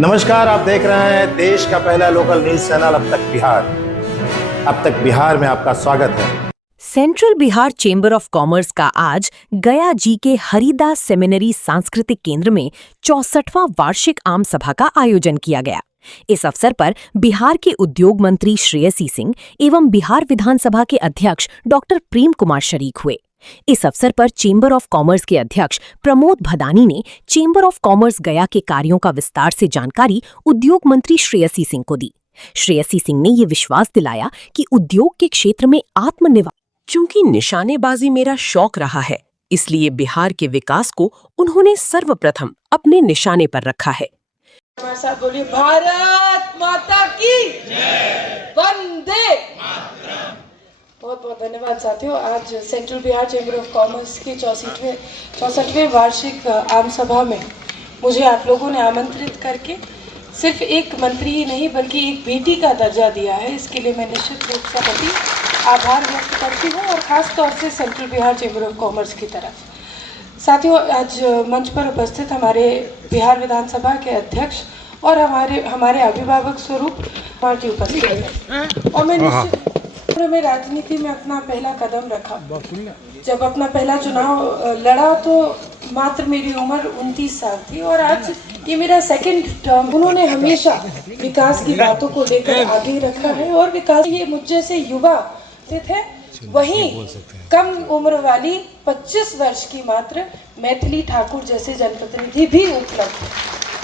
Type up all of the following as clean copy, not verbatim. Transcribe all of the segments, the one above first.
नमस्कार, आप देख रहे हैं देश का पहला लोकल न्यूज चैनल अब तक बिहार। अब तक बिहार में आपका स्वागत है। Central Bihar chamber of commerce का आज गया जी के हरिदास सेमिनरी सांस्कृतिक केंद्र में 64वां वार्षिक आम सभा का आयोजन किया गया। इस अवसर पर बिहार के उद्योग मंत्री श्रेयसी सिंह एवं बिहार विधानसभा के अध्यक्ष डॉक्टर प्रेम कुमार शरीक हुए। इस अवसर पर चेंबर ऑफ कॉमर्स के अध्यक्ष प्रमोद भदानी ने चेंबर ऑफ कॉमर्स गया के कार्यों का विस्तार से जानकारी उद्योग मंत्री श्रेयसी सिंह को दी। श्रेयसी सिंह ने ये विश्वास दिलाया कि उद्योग के क्षेत्र में आत्मनिर्भर। चूंकि निशानेबाजी मेरा शौक रहा है, इसलिए बिहार के विकास को उन्होंने सर्वप्रथम अपने निशाने पर रखा है। हमारे साथ बोलिए, भारत माता की जय, वंदे मातरम। बहुत बहुत धन्यवाद साथियों। आज central Bihar chamber of commerce के 64वें वार्षिक आम सभा में मुझे आप लोगों ने आमंत्रित करके सिर्फ एक मंत्री ही नहीं बल्कि एक बेटी का दर्जा दिया है। इसके लिए मैं निश्चित रूप से प्रति आभार व्यक्त करती हूँ और ख़ास तौर से central Bihar chamber of commerce की तरफ। साथियों, आज मंच पर उपस्थित हमारे बिहार विधानसभा के अध्यक्ष और हमारे अभिभावक स्वरूप पार्टी उपस्थित है और मैं निश्चित में राजनीति में अपना पहला कदम रखा। जब अपना पहला चुनाव लड़ा तो मात्र मेरी उम्र 29 साल थी और आज ये मेरा सेकंड टर्म। उन्होंने हमेशा विकास की बातों को लेकर आगे रखा है और विकास ये मुझ जैसे युवा थे, वहीं कम उम्र वाली 25 वर्ष की मात्र मैथिली ठाकुर जैसे जनप्रतिनिधि भी उपलब्ध है।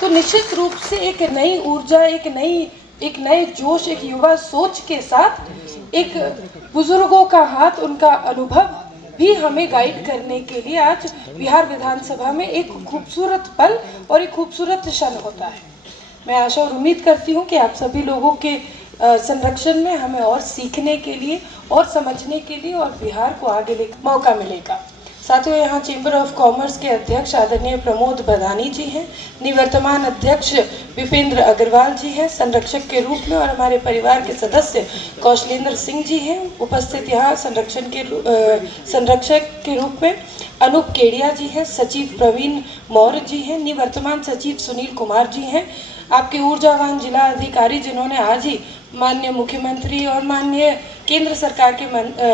तो निश्चित रूप से एक नई ऊर्जा, एक नए जोश, एक युवा सोच के साथ एक बुजुर्गों का हाथ, उनका अनुभव भी हमें गाइड करने के लिए आज बिहार विधानसभा में एक खूबसूरत पल और एक खूबसूरत क्षण होता है। मैं आशा और उम्मीद करती हूँ कि आप सभी लोगों के संरक्षण में हमें और सीखने के लिए और समझने के लिए और बिहार को आगे ले मौका मिलेगा। साथियों, यहाँ चेंबर ऑफ कॉमर्स के अध्यक्ष आदरणीय प्रमोद भदानी जी हैं, निवर्तमान अध्यक्ष विपेंद्र अग्रवाल जी हैं, संरक्षक के रूप में और हमारे परिवार के सदस्य कौशलेंद्र सिंह जी हैं। उपस्थित यहाँ संरक्षक के रूप में अनूप केडिया जी हैं, सचिव प्रवीण मौर्य जी हैं, निवर्तमान सचिव सुनील कुमार जी हैं, आपके ऊर्जावान जिला अधिकारी जिन्होंने आज ही माननीय मुख्यमंत्री और माननीय केंद्र सरकार के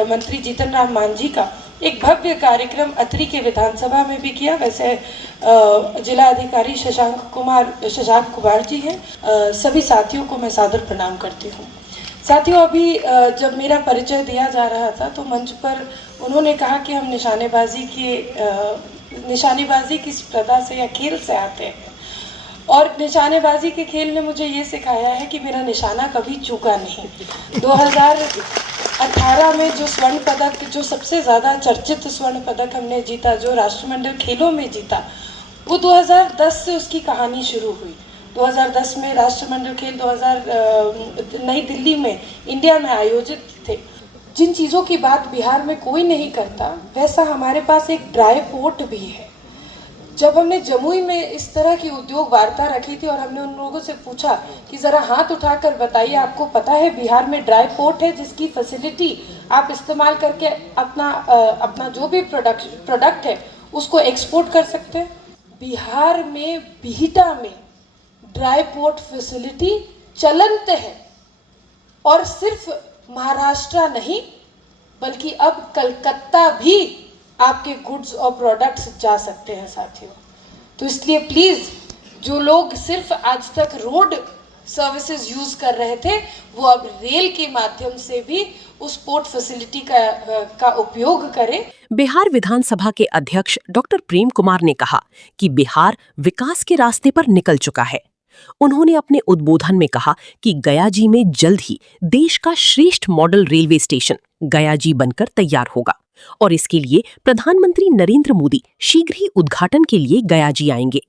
मंत्री जीतन राम मांझी का एक भव्य कार्यक्रम अत्रि के विधानसभा में भी किया। वैसे जिला अधिकारी शशांक कुमार जी हैं। सभी साथियों को मैं सादर प्रणाम करती हूँ। साथियों, अभी जब मेरा परिचय दिया जा रहा था तो मंच पर उन्होंने कहा कि हम निशानेबाजी की स्पर्धा से या खेल से आते हैं और निशानेबाजी के खेल ने मुझे ये सिखाया है कि मेरा निशाना कभी चूका नहीं। 2018 में जो स्वर्ण पदक, जो सबसे ज़्यादा चर्चित स्वर्ण पदक हमने जीता, जो राष्ट्रमंडल खेलों में जीता, वो 2010 से उसकी कहानी शुरू हुई। 2010 में राष्ट्रमंडल खेल नई दिल्ली में, इंडिया में आयोजित थे। जिन चीज़ों की बात बिहार में कोई नहीं करता, वैसा हमारे पास एक ड्राई पोर्ट भी है। जब हमने जमुई में इस तरह की उद्योग वार्ता रखी थी और हमने उन लोगों से पूछा कि ज़रा हाथ उठाकर बताइए, आपको पता है बिहार में ड्राई पोर्ट है जिसकी फैसिलिटी आप इस्तेमाल करके अपना जो भी प्रोडक्ट है उसको एक्सपोर्ट कर सकते हैं। बिहार में बिहटा में ड्राई पोर्ट फैसिलिटी चलंत है और सिर्फ महाराष्ट्र नहीं बल्कि अब कलकत्ता भी आपके गुड्स और प्रोडक्ट्स जा सकते हैं साथियों। तो इसलिए प्लीज़, जो लोग सिर्फ आज तक रोड सर्विसेज यूज़ कर रहे थे, वो अब रेल के माध्यम से भी उस पोर्ट फैसिलिटी का उपयोग करें। बिहार विधानसभा के अध्यक्ष डॉक्टर प्रेम कुमार ने कहा कि बिहार विकास के रास्ते पर निकल चुका है। उन्होंने अपने उद्बोधन में कहा कि गया जी में जल्द ही देश का श्रेष्ठ मॉडल रेलवे स्टेशन गया जी बनकर तैयार होगा और इसके लिए प्रधानमंत्री नरेंद्र मोदी शीघ्र ही उद्घाटन के लिए गया जी आएंगे।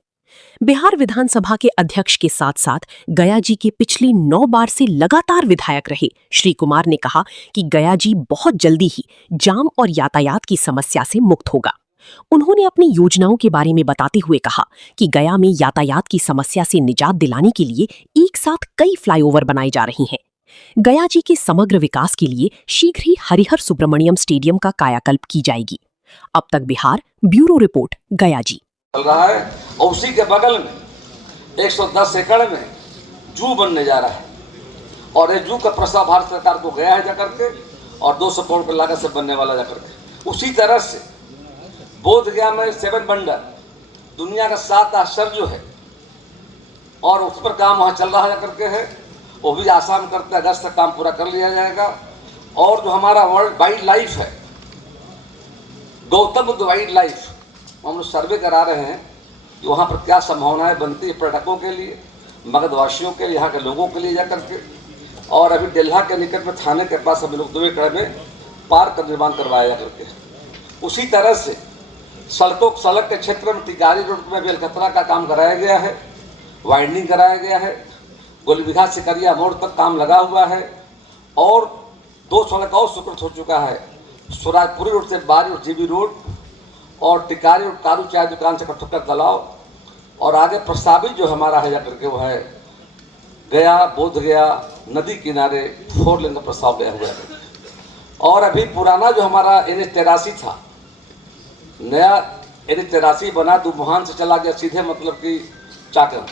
बिहार विधानसभा के अध्यक्ष के साथ साथ गया जी के पिछली 9 बार से लगातार विधायक रहे श्री कुमार ने कहा कि गया जी बहुत जल्दी ही जाम और यातायात की समस्या से मुक्त होगा। उन्होंने अपनी योजनाओं के बारे में बताते हुए कहा कि गया में यातायात की समस्या से निजात दिलाने के लिए एक साथ कई फ्लाईओवर बनाए जा रही हैं। गया जी के समग्र विकास के लिए शीघ्र ही हरिहर सुब्रमण्यम स्टेडियम का कायाकल्प की जाएगी। अब तक बिहार, ब्यूरो रिपोर्ट, गया जी। चल रहा है और उसी के बगल में 110 एकड़ में जू बनने जा रहा है और ये जू का प्रस्ताव भारत सरकार को गया है जाकर के और 200 करोड़ की लागत से बनने वाला जाकर के। उसी तरह से बोध गया में 7 वंडर, दुनिया का 7 आश्चर्य जो है और उस पर काम वहाँ चल रहा जाकर के है, वो भी आसाम करते अगस्त तक काम पूरा कर लिया जाएगा। और जो हमारा वर्ल्ड वाइल्ड लाइफ है, गौतम बुद्ध वाइल्ड लाइफ, हम लोग सर्वे करा रहे हैं कि वहाँ पर क्या संभावनाएं बनती है पर्यटकों के लिए, मगधवासियों के लिए, यहाँ के लोगों के लिए जाकर के। और अभी डेल्हा के निकट में थाने के पास हम लोग 2 एकड़ में पार्क का निर्माण करवाया जा करके। उसी तरह से सड़क के क्षेत्र में टिकारी रोड में भी अलकतरा का काम कराया गया है, वाइंडिंग कराया गया है, गोलीबिघा से करिया मोड़ तक काम लगा हुआ है और 2 सड़क और स्वीकृत हो चुका है, सुराजपुरी रोड से बारी और जीबी रोड और टिकारी रोड कारू चाय दुकान से कटुक्कर तालाब और आगे प्रस्तावित जो हमारा है जाकर के वो है गया बोध गया नदी किनारे 4 लेन का प्रस्ताव गया हुआ है। और अभी पुराना जो हमारा NH-83 था, नया NH-83 बना दुबहान से चला गया सीधे मतलब कि चाकन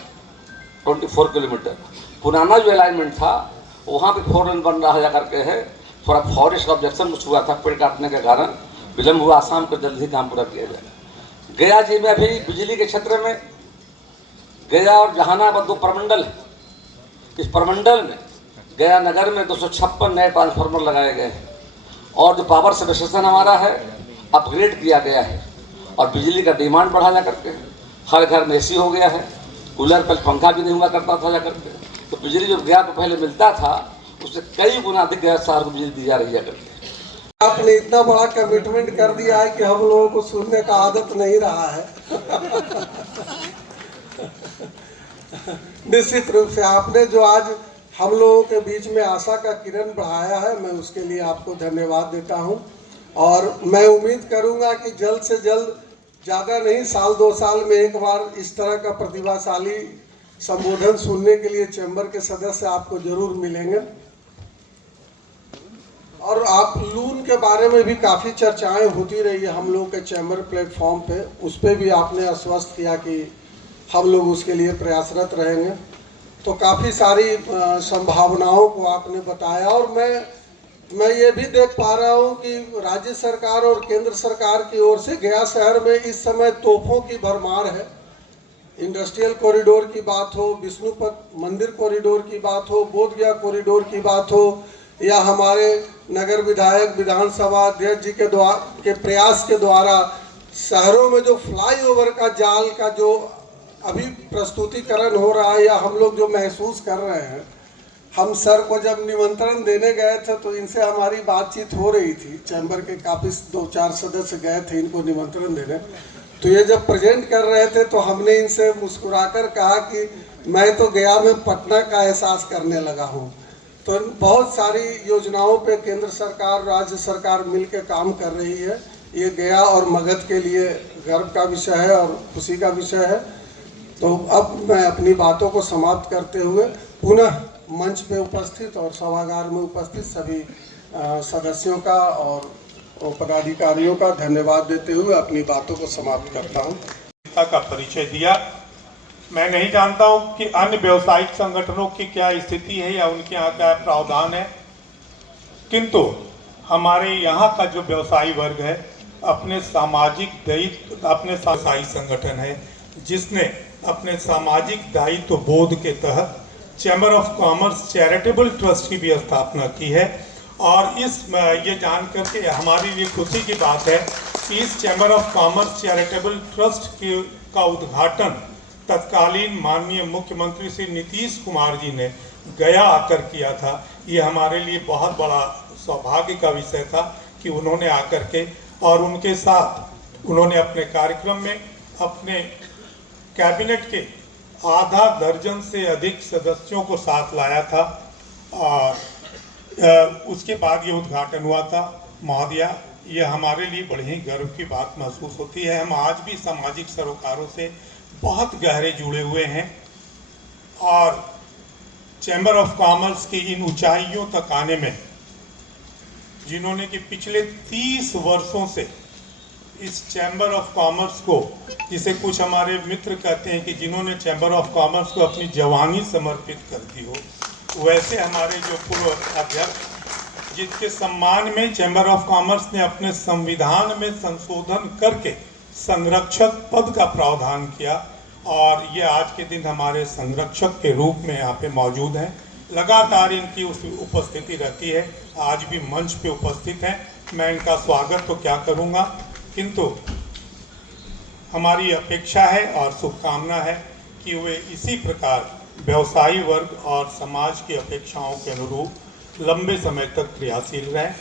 24 किलोमीटर। पुराना जो अलाइनमेंट था वहाँ पे 4 लेन बन रहा है जाकर के है। थोड़ा फॉरेस्ट का ऑब्जेक्शन कुछ हुआ था, पेड़ काटने के कारण विलम्ब हुआ। आसाम को जल्द ही काम पूरा किया जाएगा। गया जी में अभी बिजली के क्षेत्र में गया और जहानाबाद 2 प्रमंडल है। इस प्रमंडल में गया नगर में 256 नए ट्रांसफार्मर लगाए गए हैं और जो पावर सब स्टेशन हमारा है अपग्रेड किया गया है और बिजली का डिमांड बढ़ा जा करके हर घर में AC हो गया है, कूलर पर पंखा भी नहीं हुआ करता था जा करके। तो बिजली जो गया को पहले मिलता था उससे कई गुना अधिक गया शहर को बिजली दी जा रही है करके। आपने इतना बड़ा कमिटमेंट कर दिया है कि हम लोगों को सुनने का आदत नहीं रहा है। निश्चित रूप से आपने जो आज हम लोगों के बीच में आशा का किरण बढ़ाया है, मैं उसके लिए आपको धन्यवाद देता हूं और मैं उम्मीद करूंगा कि जल्द से जल्द, ज़्यादा नहीं, 1-2 साल में एक बार इस तरह का प्रतिभाशाली संबोधन सुनने के लिए चैम्बर के सदस्य आपको जरूर मिलेंगे। और आप लून के बारे में भी काफ़ी चर्चाएं होती रही है हम लोग के चैम्बर प्लेटफॉर्म पे, उस पर भी आपने आश्वस्त किया कि हम लोग उसके लिए प्रयासरत रहेंगे। तो काफ़ी सारी संभावनाओं को आपने बताया और मैं ये भी देख पा रहा हूँ कि राज्य सरकार और केंद्र सरकार की ओर से गया शहर में इस समय तोहफों की भरमार है। इंडस्ट्रियल कॉरिडोर की बात हो, विष्णुपद मंदिर कॉरिडोर की बात हो, बोध गया कॉरिडोर की बात हो, या हमारे नगर विधायक विधानसभा अध्यक्ष जी के प्रयास के द्वारा शहरों में जो फ्लाईओवर का जाल का जो अभी प्रस्तुतिकरण हो रहा है या हम लोग जो महसूस कर रहे हैं। हम सर को जब निमंत्रण देने गए थे तो इनसे हमारी बातचीत हो रही थी, चैम्बर के काफ़ी 2-4 सदस्य गए थे इनको निमंत्रण देने। तो ये जब प्रेजेंट कर रहे थे तो हमने इनसे मुस्कुराकर कहा कि मैं तो गया में पटना का एहसास करने लगा हूँ। तो बहुत सारी योजनाओं पे केंद्र सरकार राज्य सरकार मिलकर काम कर रही है। ये गया और मगध के लिए गर्व का विषय है और खुशी का विषय है। तो अब मैं अपनी बातों को समाप्त करते हुए पुनः मंच पे उपस्थित और सभागार में उपस्थित सभी सदस्यों का और पदाधिकारियों का धन्यवाद देते हुए अपनी बातों को समाप्त करता हूँ। का परिचय दिया। मैं नहीं जानता हूँ कि अन्य व्यवसायिक संगठनों की क्या स्थिति है या उनके यहाँ क्या प्रावधान है, किंतु हमारे यहाँ का जो व्यवसायी वर्ग है अपने सामाजिक दायित्व, अपने व्यवसायी संगठन है जिसने अपने सामाजिक दायित्व बोध के तहत chamber of commerce charitable trust की भी स्थापना की है। और ये जान करके हमारे लिए खुशी की बात है कि इस chamber of commerce charitable trust का उद्घाटन तत्कालीन माननीय मुख्यमंत्री श्री नीतीश कुमार जी ने गया आकर किया था। ये हमारे लिए बहुत बड़ा सौभाग्य का विषय था कि उन्होंने आकर के और उनके साथ उन्होंने अपने कार्यक्रम में अपने कैबिनेट के आधा दर्जन से अधिक सदस्यों को साथ लाया था और उसके बाद ये उद्घाटन हुआ था। महोदया, ये हमारे लिए बड़ी ही गर्व की बात महसूस होती है। हम आज भी सामाजिक सरोकारों से बहुत गहरे जुड़े हुए हैं और चैम्बर ऑफ कॉमर्स की इन ऊंचाइयों तक आने में जिन्होंने कि पिछले 30 वर्षों से इस चैम्बर ऑफ कॉमर्स को, जिसे कुछ हमारे मित्र कहते हैं कि जिन्होंने चैम्बर ऑफ कॉमर्स को अपनी जवानी समर्पित कर दी हो, वैसे हमारे जो पूर्व अध्यक्ष, जिसके सम्मान में चैम्बर ऑफ कॉमर्स ने अपने संविधान में संशोधन करके संरक्षक पद का प्रावधान किया, और ये आज के दिन हमारे संरक्षक के रूप में यहाँ पे मौजूद हैं। लगातार इनकी उस उपस्थिति रहती है, आज भी मंच पे उपस्थित हैं। मैं इनका स्वागत तो क्या करूँगा, किंतु हमारी अपेक्षा है और शुभकामना है कि वे इसी प्रकार व्यवसायी वर्ग और समाज की अपेक्षाओं के अनुरूप लंबे समय तक क्रियाशील रहें।